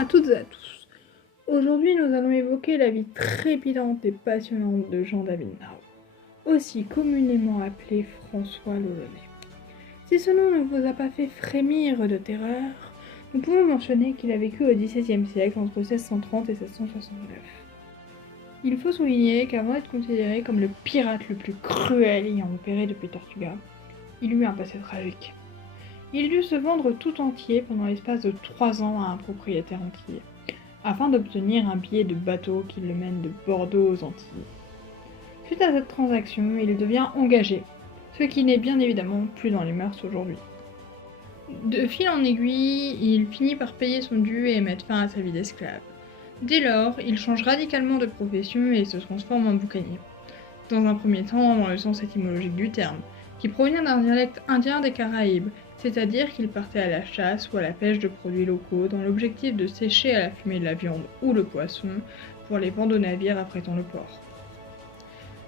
à toutes et à tous. Aujourd'hui, nous allons évoquer la vie trépidante et passionnante de Jean-David Nau, aussi communément appelé François Lolonais. Si ce nom ne vous a pas fait frémir de terreur, nous pouvons mentionner qu'il a vécu au XVIIe siècle entre 1630 et 1669. Il faut souligner qu'avant d'être considéré comme le pirate le plus cruel ayant opéré depuis Tortuga, il eut un passé tragique. Il dut se vendre tout entier pendant l'espace de 3 ans à un propriétaire antillais, afin d'obtenir un billet de bateau qui le mène de Bordeaux aux Antilles. Suite à cette transaction, il devient engagé, ce qui n'est bien évidemment plus dans les mœurs aujourd'hui. De fil en aiguille, il finit par payer son dû et mettre fin à sa vie d'esclave. Dès lors, il change radicalement de profession et se transforme en boucanier. Dans un premier temps, dans le sens étymologique du terme, qui provient d'un dialecte indien des Caraïbes, c'est-à-dire qu'il partait à la chasse ou à la pêche de produits locaux dans l'objectif de sécher à la fumée de la viande ou le poisson pour les vendre aux navires affrétant le port.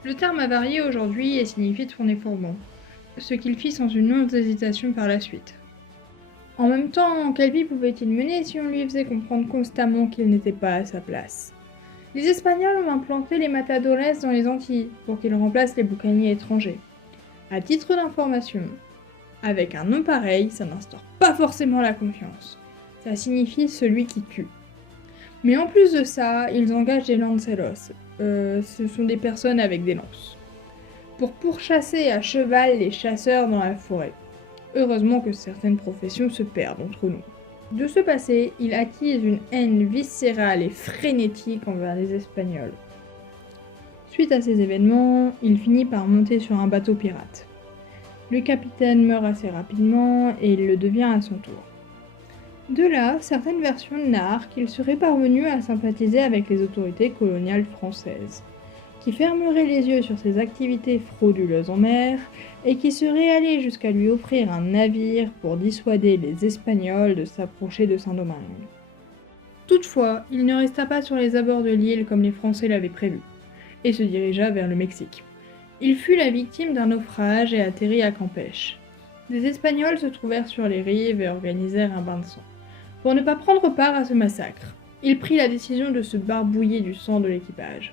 Le terme a varié aujourd'hui et signifie tourner fourgon, ce qu'il fit sans une longue hésitation par la suite. En même temps, quelle vie pouvait-il mener si on lui faisait comprendre constamment qu'il n'était pas à sa place ? Les Espagnols ont implanté les matadores dans les Antilles pour qu'ils remplacent les boucaniers étrangers. À titre d'information, avec un nom pareil, ça n'instaure pas forcément la confiance. Ça signifie celui qui tue. Mais en plus de ça, ils engagent des lanceros. Ce sont des personnes avec des lances. Pour pourchasser à cheval les chasseurs dans la forêt. Heureusement que certaines professions se perdent entre nous. De ce passé, il attise une haine viscérale et frénétique envers les Espagnols. Suite à ces événements, il finit par monter sur un bateau pirate. Le capitaine meurt assez rapidement et il le devient à son tour. De là, certaines versions narrent qu'il serait parvenu à sympathiser avec les autorités coloniales françaises, qui fermeraient les yeux sur ses activités frauduleuses en mer et qui serait allé jusqu'à lui offrir un navire pour dissuader les Espagnols de s'approcher de Saint-Domingue. Toutefois, il ne resta pas sur les abords de l'île comme les Français l'avaient prévu, et se dirigea vers le Mexique. Il fut la victime d'un naufrage et atterrit à Campeche. Des Espagnols se trouvèrent sur les rives et organisèrent un bain de sang. Pour ne pas prendre part à ce massacre, il prit la décision de se barbouiller du sang de l'équipage.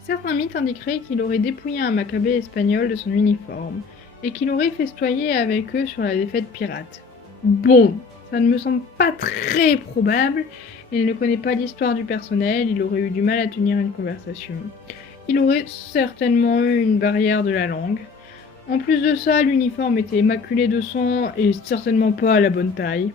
Certains mythes indiqueraient qu'il aurait dépouillé un macabé espagnol de son uniforme, et qu'il aurait festoyé avec eux sur la défaite pirate. Bon, ça ne me semble pas très probable, il ne connaît pas l'histoire du personnel, il aurait eu du mal à tenir une conversation. Il aurait certainement eu une barrière de la langue. En plus de ça, l'uniforme était maculé de sang et certainement pas à la bonne taille.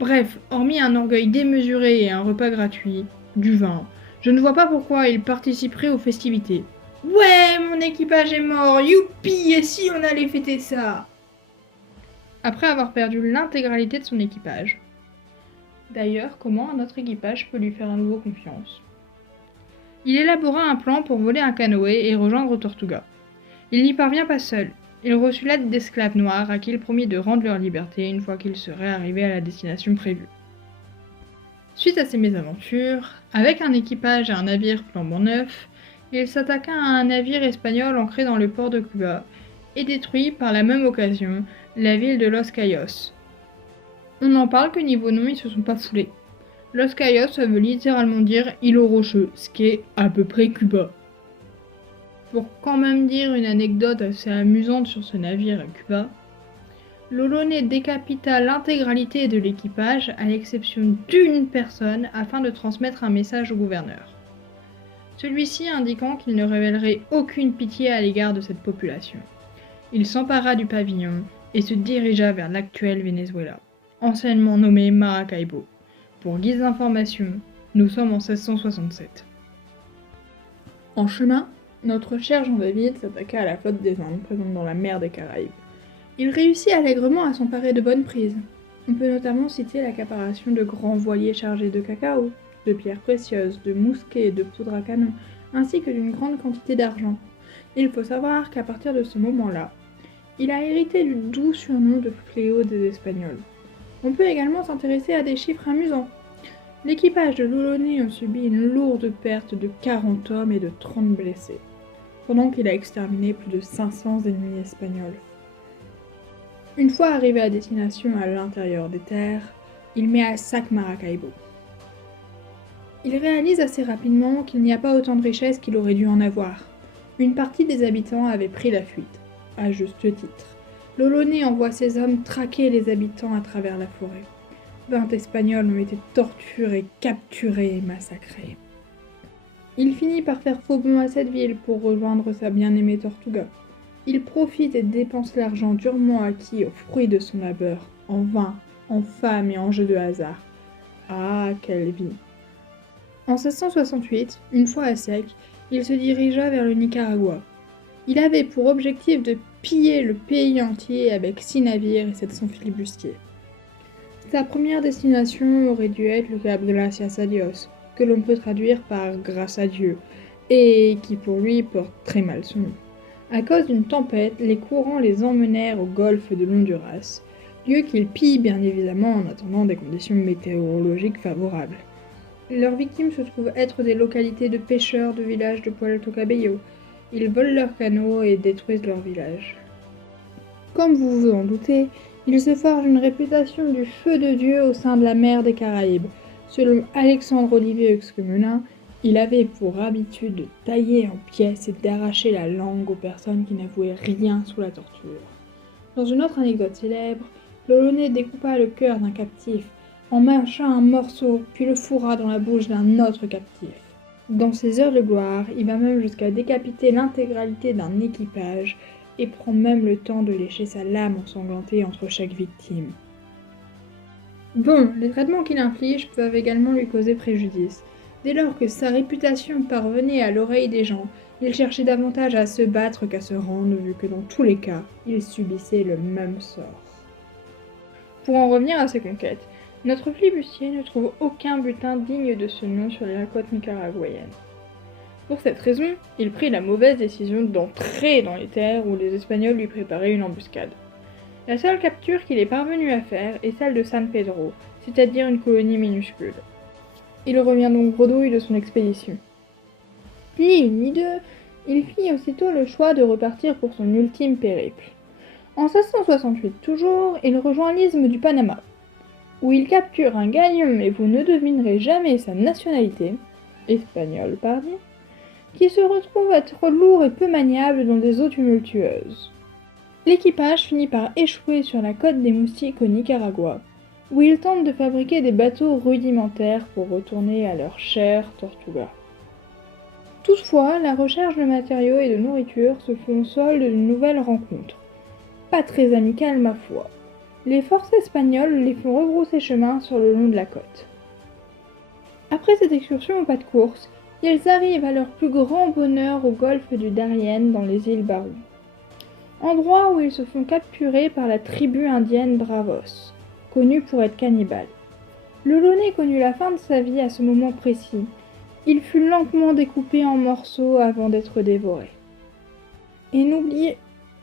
Bref, hormis un orgueil démesuré et un repas gratuit, du vin, je ne vois pas pourquoi il participerait aux festivités. Ouais, mon équipage est mort, youpi, et si on allait fêter ça ? Après avoir perdu l'intégralité de son équipage. D'ailleurs, comment un autre équipage peut lui faire à nouveau confiance ? Il élabora un plan pour voler un canoë et rejoindre Tortuga. Il n'y parvient pas seul. Il reçut l'aide d'esclaves noirs à qui il promit de rendre leur liberté une fois qu'il serait arrivé à la destination prévue. Suite à ces mésaventures, avec un équipage et un navire flambant neuf, il s'attaqua à un navire espagnol ancré dans le port de Cuba et détruit par la même occasion la ville de Los Cayos. On en parle que niveau nom ils se sont pas foulés. Los Cayos, ça veut littéralement dire île aux rocheux, ce qui est à peu près Cuba. Pour quand même dire une anecdote assez amusante sur ce navire à Cuba, Lolonais décapita l'intégralité de l'équipage à l'exception d'une personne afin de transmettre un message au gouverneur. Celui-ci indiquant qu'il ne révélerait aucune pitié à l'égard de cette population. Il s'empara du pavillon et se dirigea vers l'actuel Venezuela, anciennement nommé Maracaibo. Pour guise d'information, nous sommes en 1667. En chemin, notre cher Jean-David s'attaqua à la flotte des Indes présente dans la mer des Caraïbes. Il réussit allègrement à s'emparer de bonnes prises. On peut notamment citer l'accaparation de grands voiliers chargés de cacao, de pierres précieuses, de mousquets, de poudre à canon, ainsi que d'une grande quantité d'argent. Il faut savoir qu'à partir de ce moment-là, il a hérité du doux surnom de fléau des Espagnols. On peut également s'intéresser à des chiffres amusants. L'équipage de Lolonais a subi une lourde perte de 40 hommes et de 30 blessés, pendant qu'il a exterminé plus de 500 ennemis espagnols. Une fois arrivé à destination à l'intérieur des terres, il met à sac Maracaibo. Il réalise assez rapidement qu'il n'y a pas autant de richesses qu'il aurait dû en avoir. Une partie des habitants avait pris la fuite, à juste titre. L'Olonais envoie ses hommes traquer les habitants à travers la forêt. 20 Espagnols ont été torturés, capturés et massacrés. Il finit par faire faux bond à cette ville pour rejoindre sa bien-aimée Tortuga. Il profite et dépense l'argent durement acquis au fruit de son labeur, en vin, en femmes et en jeux de hasard. Ah, quelle vie! En 1668, une fois à sec, il se dirigea vers le Nicaragua. Il avait pour objectif de piller le pays entier avec 6 navires et 700 flibustiers. Sa première destination aurait dû être le cap Gracias a Dios, que l'on peut traduire par grâce à Dieu, et qui pour lui porte très mal son nom. À cause d'une tempête, les courants les emmenèrent au golfe de l'Honduras, lieu qu'ils pillent bien évidemment en attendant des conditions météorologiques favorables. Leurs victimes se trouvent être des localités de pêcheurs de villages de Puerto Cabello. Ils volent leurs canots et détruisent leur village. Comme vous vous en doutez, ils se forgent une réputation du feu de Dieu au sein de la mer des Caraïbes. Selon Alexandre Olivier Excomunin, il avait pour habitude de tailler en pièces et d'arracher la langue aux personnes qui n'avouaient rien sous la torture. Dans une autre anecdote célèbre, l'Olonais découpa le cœur d'un captif, en mâcha un morceau, puis le fourra dans la bouche d'un autre captif. Dans ses heures de gloire, il va même jusqu'à décapiter l'intégralité d'un équipage et prend même le temps de lécher sa lame ensanglantée entre chaque victime. Bon, les traitements qu'il inflige peuvent également lui causer préjudice. Dès lors que sa réputation parvenait à l'oreille des gens, il cherchait davantage à se battre qu'à se rendre, vu que dans tous les cas, il subissait le même sort. Pour en revenir à ses conquêtes, notre flibustier ne trouve aucun butin digne de ce nom sur la côte nicaraguayenne. Pour cette raison, il prit la mauvaise décision d'entrer dans les terres où les Espagnols lui préparaient une embuscade. La seule capture qu'il est parvenu à faire est celle de San Pedro, c'est-à-dire une colonie minuscule. Il revient donc bredouille de son expédition. Ni une ni deux, il fit aussitôt le choix de repartir pour son ultime périple. En 1668 toujours, il rejoint l'isthme du Panama, où il capture un galion et vous ne devinerez jamais sa nationalité, espagnole pardi, qui se retrouve être lourd et peu maniable dans des eaux tumultueuses. L'équipage finit par échouer sur la côte des Moustiques au Nicaragua, où ils tentent de fabriquer des bateaux rudimentaires pour retourner à leur chère Tortuga. Toutefois, la recherche de matériaux et de nourriture se font au solde d'une nouvelle rencontre. Pas très amicale ma foi. Les forces espagnoles les font rebrousser chemin sur le long de la côte. Après cette excursion au pas de course, ils arrivent à leur plus grand bonheur au golfe du Darien dans les îles Barú, endroit où ils se font capturer par la tribu indienne Bravos, connue pour être cannibale. L'Olonais connut la fin de sa vie à ce moment précis. Il fut lentement découpé en morceaux avant d'être dévoré. Et n'oubliez...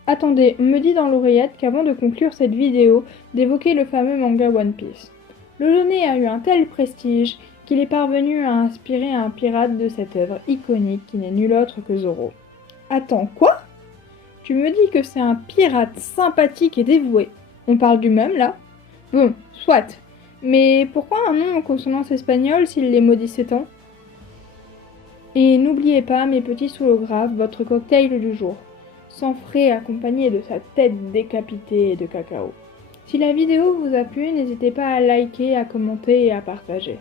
Attendez, on me dit dans l'oreillette qu'avant de conclure cette vidéo, d'évoquer le fameux manga One Piece. L'Olonais a eu un tel prestige qu'il est parvenu à inspirer un pirate de cette œuvre iconique qui n'est nul autre que Zoro. Attends, quoi ? Tu me dis que c'est un pirate sympathique et dévoué. On parle du même, là ? Bon, soit. Mais pourquoi un nom en consonance espagnole s'il les maudissait tant ? Et n'oubliez pas, mes petits sous-holographes, votre cocktail du jour. Sans frais accompagné de sa tête décapitée et de cacao. Si la vidéo vous a plu, n'hésitez pas à liker, à commenter et à partager.